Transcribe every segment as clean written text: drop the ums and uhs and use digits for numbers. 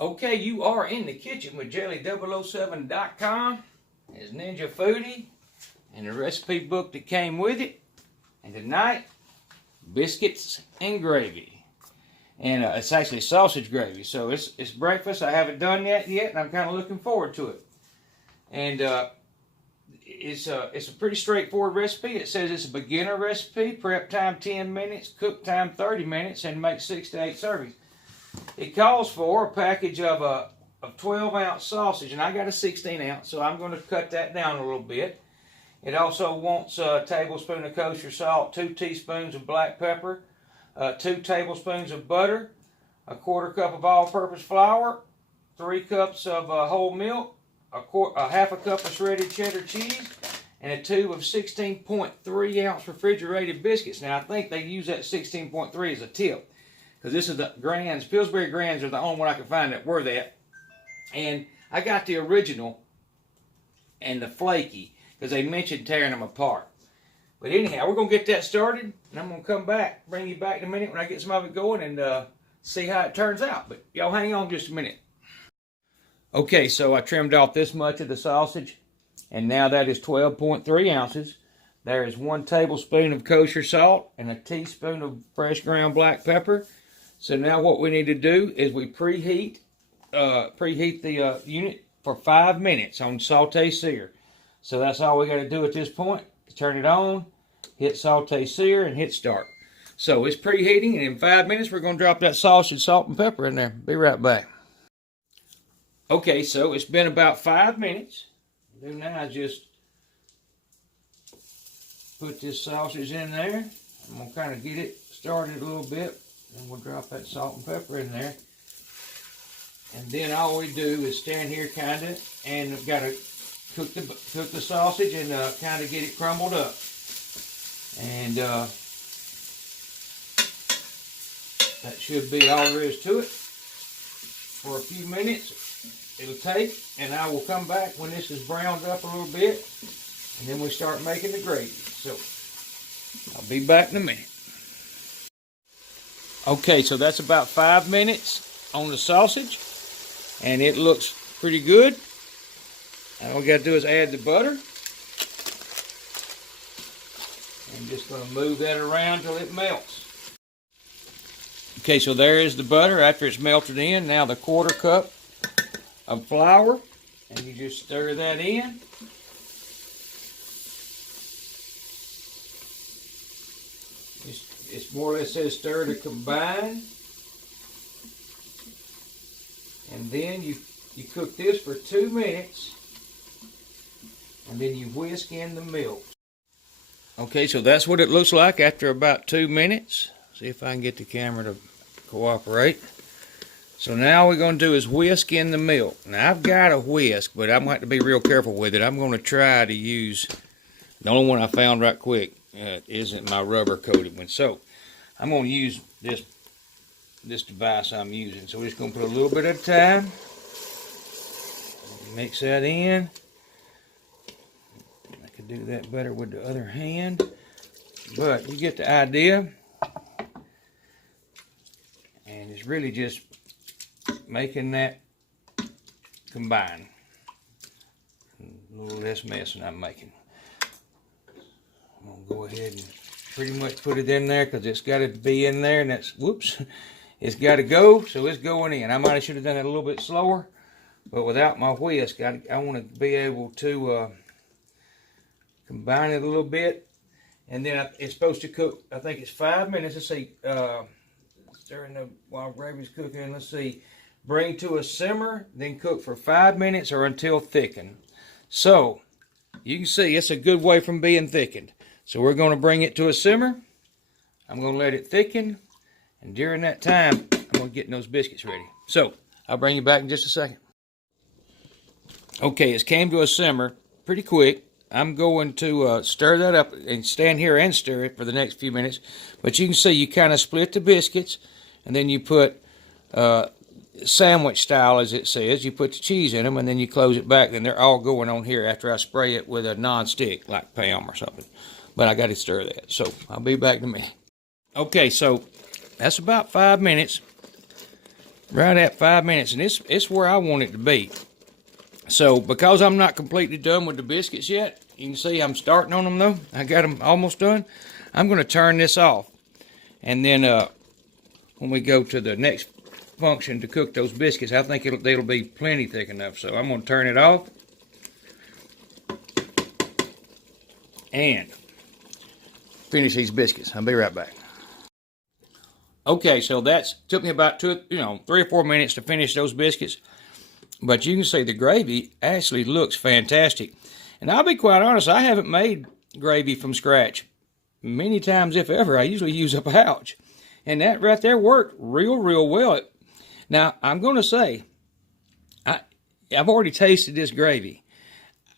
Okay, you are in the kitchen with Jelly007.com. It's Ninja Foodie and the recipe book that came with it. And tonight, biscuits and gravy. And it's actually sausage gravy. So it's breakfast. I haven't done that yet, and I'm kind of looking forward to it. And it's a pretty straightforward recipe. It says it's a beginner recipe. Prep time 10 minutes, cook time 30 minutes, and make 6 to 8 servings. It calls for a package of 12-ounce sausage, and I got a 16-ounce, so I'm going to cut that down a little bit. It also wants a tablespoon of kosher salt, 2 teaspoons of black pepper, 2 tablespoons of butter, a 1/4 cup of all-purpose flour, 3 cups of whole milk, a 1/2 cup of shredded cheddar cheese, and a tube of 16.3-ounce refrigerated biscuits. Now, I think they use that 16.3 as a tip, because this is the Grands. Pillsbury Grands are the only one I could find that were that. And I got the original and the flaky, because they mentioned tearing them apart. But anyhow, we're going to get that started, and I'm going to come back, bring you back in a minute when I get some of it going and see how it turns out. But y'all hang on just a minute. Okay, so I trimmed off this much of the sausage, and now that is 12.3 ounces. There is 1 tablespoon of kosher salt and a teaspoon of fresh ground black pepper. So now what we need to do is we preheat the unit for 5 minutes on saute sear. So that's all we got to do at this point. Turn it on, hit saute sear, and hit start. So it's preheating, and in 5 minutes we're going to drop that sausage, salt, and pepper in there. Be right back. Okay, so it's been about 5 minutes. What I do now is just put this sausage in there. I'm going to kind of get it started a little bit. Then we'll drop that salt and pepper in there. And then all we do is stand here kind of and got to cook the sausage and kind of get it crumbled up. And that should be all there is to it. For a few minutes it'll take, and I will come back when this is browned up a little bit, and then we start making the gravy. So I'll be back in a minute. Okay, so that's about 5 minutes on the sausage, and it looks pretty good. All we got to do is add the butter. I'm just going to move that around till it melts. Okay, so there is the butter after it's melted in. Now the 1/4 cup of flour, and you just stir that in. It's more or less says stir to combine. And then you cook this for 2 minutes, and then you whisk in the milk. Okay, so that's what it looks like after about 2 minutes. See if I can get the camera to cooperate. So now what we're going to do is whisk in the milk. Now I've got a whisk, but I'm going to have to be real careful with it. I'm going to try to use, the only one I found right quick isn't my rubber coated one. So I'm going to use this device I'm using. So we're just going to put a little bit at a time. Mix that in. I could do that better with the other hand, but you get the idea. And it's really just making that combine. A little less mess than I'm making. I'm going to go ahead and pretty much put it in there because it's got to be in there, and that's, whoops, it's got to go, so it's going in. I might have should have done it a little bit slower, but without my whisk, I want to be able to combine it a little bit, and then it's supposed to cook, I think it's 5 minutes. Let's see, stirring the while gravy's cooking. Let's see, bring to a simmer, then cook for 5 minutes or until thickened. So you can see it's a good way from being thickened. So we're going to bring it to a simmer. I'm going to let it thicken, and during that time, I'm going to get those biscuits ready. So I'll bring you back in just a second. Okay, it's came to a simmer pretty quick. I'm going to stir that up and stand here and stir it for the next few minutes. But you can see you kind of split the biscuits, and then you put sandwich style, as it says. You put the cheese in them, and then you close it back. Then they're all going on here after I spray it with a non-stick, like Pam or something. But I got to stir that. So I'll be back in a minute. Okay, so that's about 5 minutes. Right at 5 minutes, and it's where I want it to be. So, because I'm not completely done with the biscuits yet, you can see I'm starting on them though. I got them almost done. I'm going to turn this off. And then when we go to the next function to cook those biscuits, I think it'll be plenty thick enough. So I'm going to turn it off. And finish these biscuits. I'll be right back. Okay, so that's took me about 3 or 4 minutes to finish those biscuits. But you can see the gravy actually looks fantastic. And I'll be quite honest, I haven't made gravy from scratch many times, if ever. I usually use a pouch. And that right there worked real well. Now, I'm going to say, I've already tasted this gravy.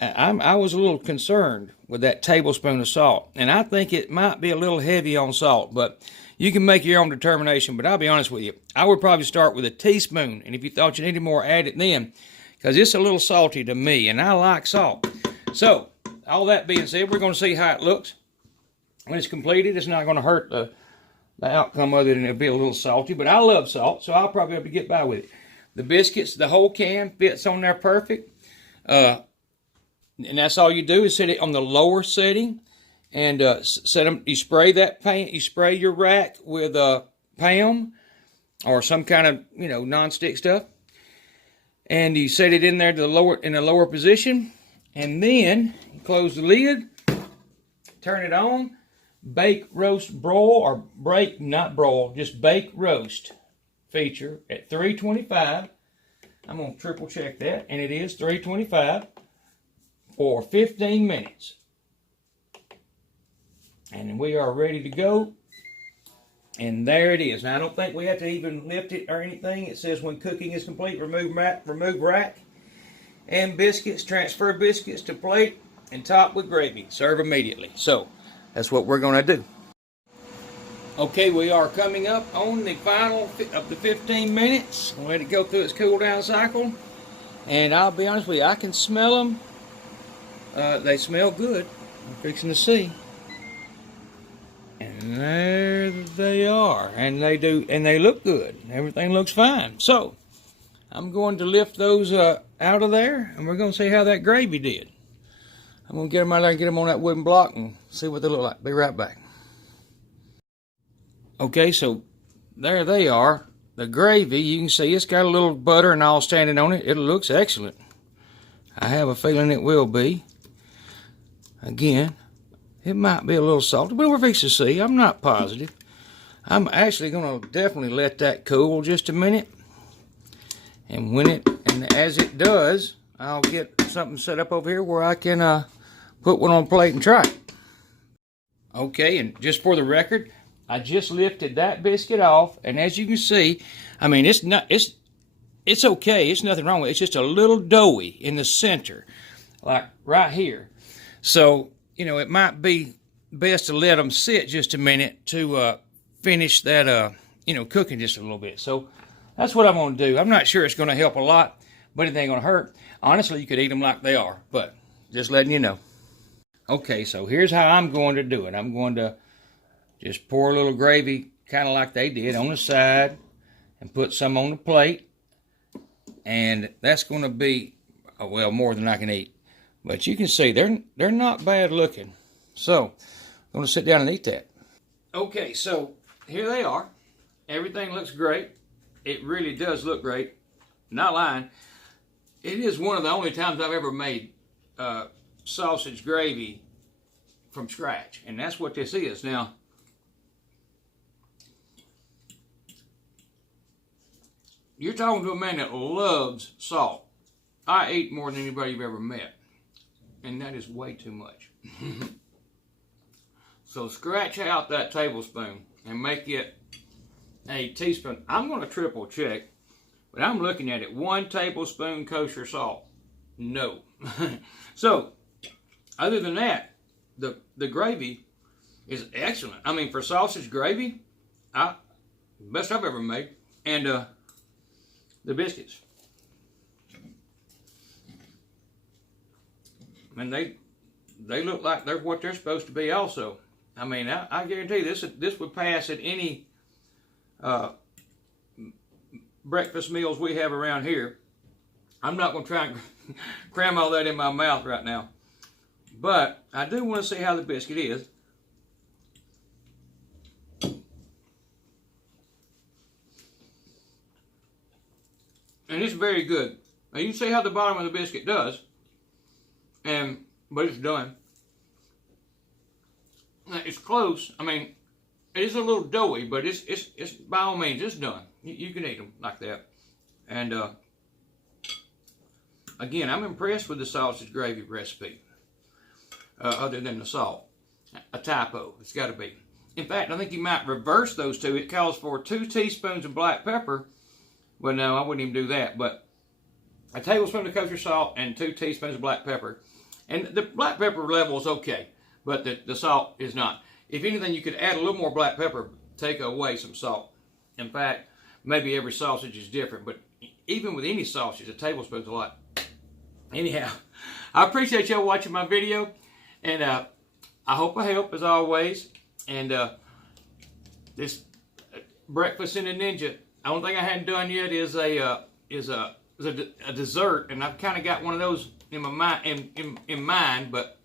I was a little concerned with that tablespoon of salt. And I think it might be a little heavy on salt. But you can make your own determination. But I'll be honest with you, I would probably start with a teaspoon. And if you thought you needed more, add it then. Because it's a little salty to me. And I like salt. So, all that being said, we're going to see how it looks. When it's completed, it's not going to hurt the outcome other than it'll be a little salty. But I love salt, so I'll probably have to get by with it. The biscuits, the whole can fits on there perfect. And that's all you do is set it on the lower setting. And set them. You spray that paint. You spray your rack with PAM or some kind of non-stick stuff. And you set it in there to the lower position. And then you close the lid. Turn it on. Bake, roast, broil, or break, not broil, just bake, roast feature at 325. I'm going to triple check that, and it is 325 for 15 minutes. And we are ready to go. And there it is. Now, I don't think we have to even lift it or anything. It says when cooking is complete, remove rack and biscuits, transfer biscuits to plate, and top with gravy. Serve immediately. So, that's what we're going to do. Okay, we are coming up on the final of the 15 minutes. We'll let it go through its cool down cycle. And I'll be honest with you, I can smell them. They smell good. I'm fixing to see. And there they are. And they do, and they look good. Everything looks fine. So, I'm going to lift those out of there, and we're going to see how that gravy did. I'm going to get them out there and get them on that wooden block and see what they look like. Be right back. Okay, so there they are. The gravy, you can see it's got a little butter and all standing on it. It looks excellent. I have a feeling it will be. Again, it might be a little salty, but we're fixing to see. I'm not positive. I'm actually going to definitely let that cool just a minute. And as it does, I'll get something set up over here where I can put one on a plate and try it. Okay, and just for the record, I just lifted that biscuit off, and as you can see, I mean, it's okay. It's nothing wrong with it. It's just a little doughy in the center, like right here. So, it might be best to let them sit just a minute to finish that, cooking just a little bit. So that's what I'm going to do. I'm not sure it's going to help a lot, but it ain't going to hurt. Honestly, you could eat them like they are, but just letting you know. Okay, so here's how I'm going to do it. I'm going to just pour a little gravy, kind of like they did, on the side, and put some on the plate. And that's going to be, well, more than I can eat. But you can see, they're not bad looking. So, I'm going to sit down and eat that. Okay, so here they are. Everything looks great. It really does look great. Not lying. It is one of the only times I've ever made sausage gravy from scratch. And that's what this is. Now, you're talking to a man that loves salt. I eat more than anybody you've ever met. And that is way too much. So scratch out that tablespoon and make it a teaspoon. I'm going to triple check, but I'm looking at it. 1 tablespoon kosher salt. No. So, other than that, the gravy is excellent. I mean, for sausage gravy, best I've ever made. And the biscuits. And they look like they're what they're supposed to be also. I mean, I guarantee this would pass at any breakfast meals we have around here. I'm not going to try and cram all that in my mouth right now. But I do want to see how the biscuit is. And it's very good. Now you can see how the bottom of the biscuit does. But it's done. Now, it's close. I mean, it is a little doughy, but it's by all means, it's done. You can eat them like that. And again, I'm impressed with the sausage gravy recipe. Other than the salt. A typo. It's got to be. In fact, I think you might reverse those two. It calls for 2 teaspoons of black pepper. Well, no, I wouldn't even do that. But a tablespoon of kosher salt and 2 teaspoons of black pepper. And the black pepper level is okay, but the salt is not. If anything, you could add a little more black pepper, take away some salt. In fact, maybe every sausage is different, but even with any sausage, a tablespoon's a lot. Anyhow, I appreciate y'all watching my video, and I hope I help as always. And this breakfast in a ninja, the only thing I hadn't done yet is a dessert, and I've kind of got one of those in my mind, in mind, but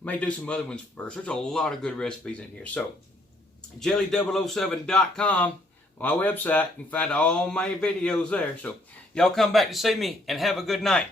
I may do some other ones first. There's a lot of good recipes in here. So, jelly007.com, my website. You can find all my videos there. So, y'all come back to see me and have a good night.